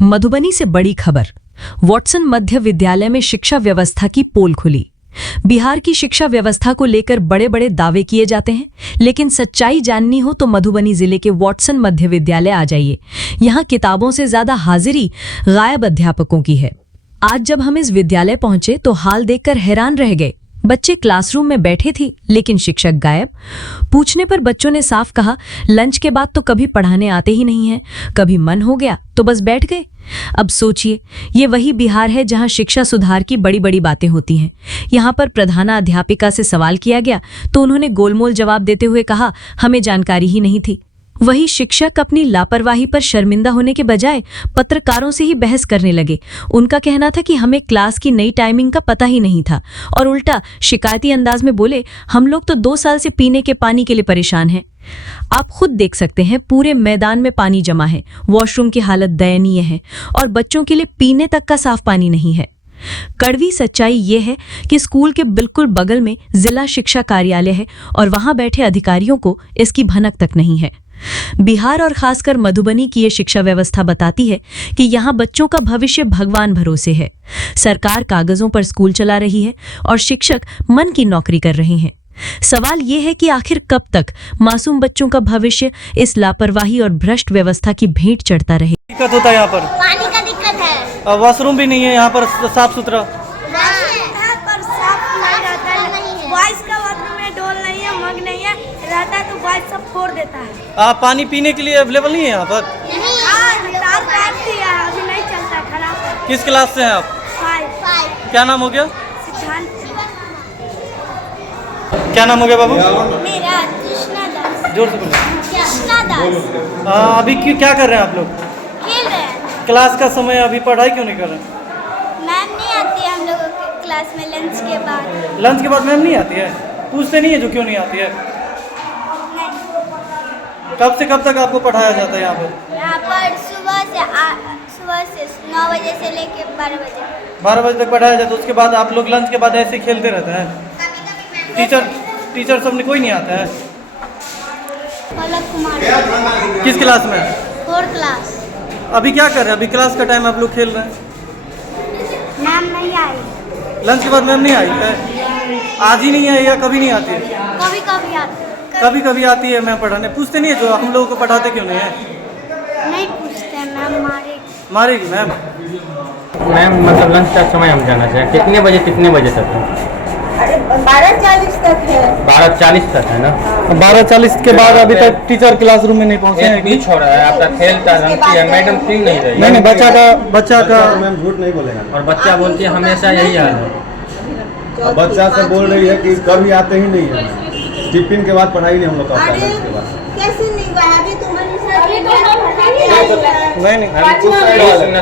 मधुबनी से बड़ी खबर। वॉटसन मध्य विद्यालय में शिक्षा व्यवस्था की पोल खुली। बिहार की शिक्षा व्यवस्था को लेकर बड़े बड़े दावे किए जाते हैं, लेकिन सच्चाई जाननी हो तो मधुबनी जिले के वॉटसन मध्य विद्यालय आ जाइए। यहाँ किताबों से ज्यादा हाजिरी गायब अध्यापकों की है। आज जब हम इस विद्यालय पहुंचे तो हाल देखकर हैरान रह गए। बच्चे क्लासरूम में बैठे थी, लेकिन शिक्षक गायब। पूछने पर बच्चों ने साफ कहा, लंच के बाद तो कभी पढ़ाने आते ही नहीं हैं, कभी मन हो गया तो बस बैठ गए। अब सोचिए, ये वही बिहार है जहां शिक्षा सुधार की बड़ी बड़ी बातें होती हैं। यहाँ पर प्रधानाध्यापिका से सवाल किया गया तो उन्होंने गोलमोल जवाब देते हुए कहा, हमें जानकारी ही नहीं थी। वही शिक्षक अपनी लापरवाही पर शर्मिंदा होने के बजाय पत्रकारों से ही बहस करने लगे। उनका कहना था कि हमें क्लास की नई टाइमिंग का पता ही नहीं था, और उल्टा शिकायती अंदाज में बोले, हम लोग तो 2 साल से पीने के पानी के लिए परेशान हैं। आप खुद देख सकते हैं, पूरे मैदान में पानी जमा है, वॉशरूम की हालत दयनीय है और बच्चों के लिए पीने तक का साफ पानी नहीं है। कड़वी सच्चाई ये है कि स्कूल के बिल्कुल बगल में जिला शिक्षा कार्यालय है और वहां बैठे अधिकारियों को इसकी भनक तक नहीं है। बिहार और खासकर मधुबनी की ये शिक्षा व्यवस्था बताती है कि यहाँ बच्चों का भविष्य भगवान भरोसे है। सरकार कागजों पर स्कूल चला रही है और शिक्षक मन की नौकरी कर रहे हैं। सवाल ये है कि आखिर कब तक मासूम बच्चों का भविष्य इस लापरवाही और भ्रष्ट व्यवस्था की भेंट चढ़ता रहे। दिक्कत होता है यहाँ पर, पानी का दिक्कत है, वॉशरूम भी नहीं है यहाँ पर साफ सुथरा। बॉयज का वॉशरूम में डोल नहीं है, मग नहीं है, रहता है तो बॉयज सब फोड़ देता है। पानी पीने के लिए अवेलेबल नहीं है यहाँ पर। अभी नहीं चलता, खराब है। किस क्लास से हैं आप? 5। क्या नाम हो गया? सिद्धांत। क्या नाम हो गया बाबू? मेरा कृष्णा दास। जोर से बोलो। कृष्णा दास। अभी क्या कर रहे हैं आप लोग? खेल रहे हैं। क्लास का समय, अभी पढ़ाई क्यों नहीं कर रहे हैं? मैम नहीं आती है हम लोगों के क्लास में लंच के बाद। लंच के बाद मैम नहीं आती है? पूछते नहीं है जो क्यों नहीं आती है? नहीं। कब से कब तक आपको पढ़ाया जाता है यहाँ पर? यहाँ पर सुबह से 9 बजे से लेके 12 बजे। 12 बजे तक पढ़ाया जाता है। उसके बाद आप लोग लंच के बाद ऐसे खेलते रहते हैं? टीचर सब कोई नहीं आता है? पलक कुमार। किस क्लास में? 4th class. अभी क्या कर रहे हैं? अभी क्लास का टाइम, आप लोग खेल रहे हैं। मैम नहीं आई। लंच के बाद मैम नहीं आई है? आज ही नहीं आई या कभी नहीं आती है? कभी कभी आती है। कभी कभी आती है मैम पढ़ाने। पूछते नहीं है जो हम लोगों को पढ़ाते क्यों नहीं है? नहीं पूछते, मैम मारेगी मैम। मैम मतलब लंच का समय हम जाना चाहिए, कितने बजे तक है? अरे 12:40 तक है। 12:40 तक है ना? 12:40 के बाद अभी तक टीचर क्लासरूम में नहीं पहुँचे हैं। बीच हो रहा है आपका खेल का, मैडम फ्री नहीं रही। नहीं, बच्चा का मैम झूठ नहीं बोलेगा। और बच्चा बोलती है हमेशा यही हाल है। बच्चा से बोल रही है कि कभी आते ही नहीं है। टिफिन के बाद पढ़ाई नहीं हम लोग का होता है। उसके बाद कैसे नहीं हुआ? अभी तुम्हारी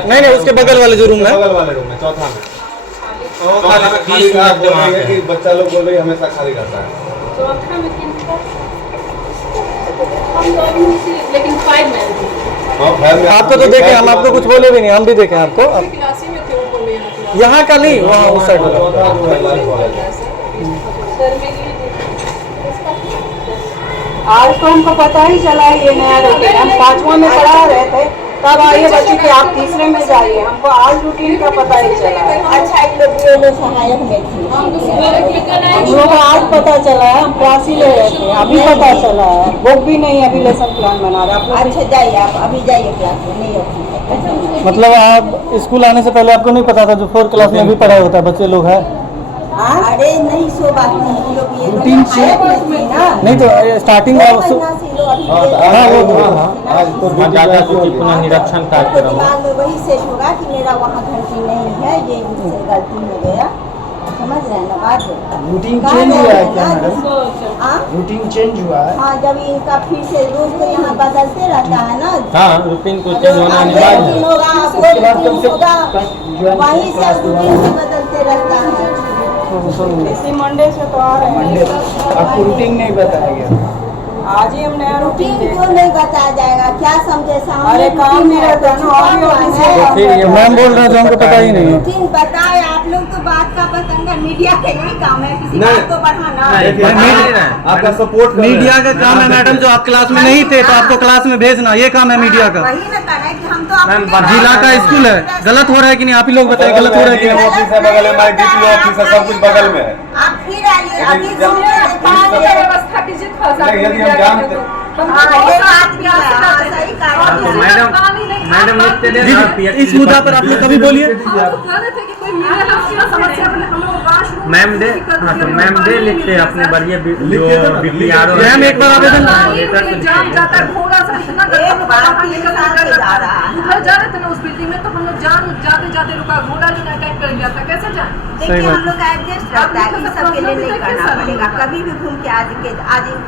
नहीं, उसके बगल वाले जो रूम है, बगल वाले रूम में, चौथा में खाली बोल रही है कि बच्चा लोग बोल रही है हमेशा खाली रहता है। लेकिन 5 में आपको तो देखे, हम आपको कुछ बोले भी नहीं, हम भी देखे आपको। यहाँ का नहीं, वहाँ उस साइड आज तो हमको पता ही चला ये नया रूटीन। हम 5वां में पढ़ा रहे थे, तब आइए बच्चे कि आप 3रे में जाइए। हमको आज रूटीन का पता ही चला। अच्छा, एक लोग सहायक में थी। हम लोग को आज पता चला है, हम क्लास ही ले रहे थे, अभी पता चला है। बुक भी नहीं, अभी लेसन प्लान बना रहे आप। अच्छा जाइए, आप अभी जाइए क्लास में, नहीं होती। मतलब आप स्कूल आने से पहले आपको नहीं पता था जो 4th क्लास में भी पढ़ाई होता है, बच्चे लोग हैं? अरे नहीं, सो बात नहीं, लोग ये रूटीन सहायक में थी ना। नहीं तो स्टार्टिंग में महीना से लोग अभी आज तो दादा की पुनः निरीक्षण कार्यक्रम बाद में वही सेट होगा कि मेरा वहाँ घंटी नहीं है, ये मुझसे गलती हो गया। समझ रहे हैं ना बात? रूटीन चेंज हुआ है क्या मैडम? रूटीन चेंज हुआ है? हाँ, जब इनका फिर से रोज तो यहाँ बदलते रहता है ना। हाँ, रूटीन को चेंज होना अनिवार्य है। वहीं से रूटीन से बदलते रहता है। इसी मंडे से तो आ रहे हैं। आपको रूटीन नहीं बताया गया? आज ही हम नया रूटीन रूटीन क्यों नहीं बताया जाएगा, क्या समझे सामने अरे काम रूटीन में है, रहता है ना, कुछ अभी हुआ ऑफिस है। से फिर ये मैम बोल रहे हैं जो हमको पता ही नहीं है। रूटीन बताए, आप लोग तो बात का पतंगा, मीडिया के यही काम है किसी नहीं। बात को बढ़ाना। आपका सपोर्ट मीडिया का काम है मैडम, जो आप क्लास में नहीं थे तो आपको क्लास में भेजना, ये काम है मीडिया का। वही ना कर रहे हैं कि हम तो अपने जिला का स्कूल है, गलत हो रहा है कि नहीं आप ही लोग बताइए, गलत हो रहा है कि नहीं? ऑफिस है बगल में, DPO ऑफिस है, सब कुछ बगल में है। आप फिर आइए, अभी यदि जब- व्यवस्था कीजिए थोड़ा सा नहीं, यदि हम जानते हाँ, ये बात भी है, हाँ, सही कहा। मैडम लिखते दे ना, जी, इस मुद्दा पर आप लोग कभी बोलिए। मैम दे, हाँ तो मैम दे लिखते हैं अपने बढ़िया मैम एक बार आवेदन जाम जाता है घोड़ा सा इतना एक बार निकल जा रहा है। उधर जा रहे थे ना उस बिल्डिंग में, तो हम लोग जान जाते जाते रुका, घोड़ा जो अटैक कर गया था, कैसे जाए? देखिए हम लोग का एडजस्ट रहता है कि सबके लिए नहीं करना पड़ेगा, कभी भी घूम के आज इनको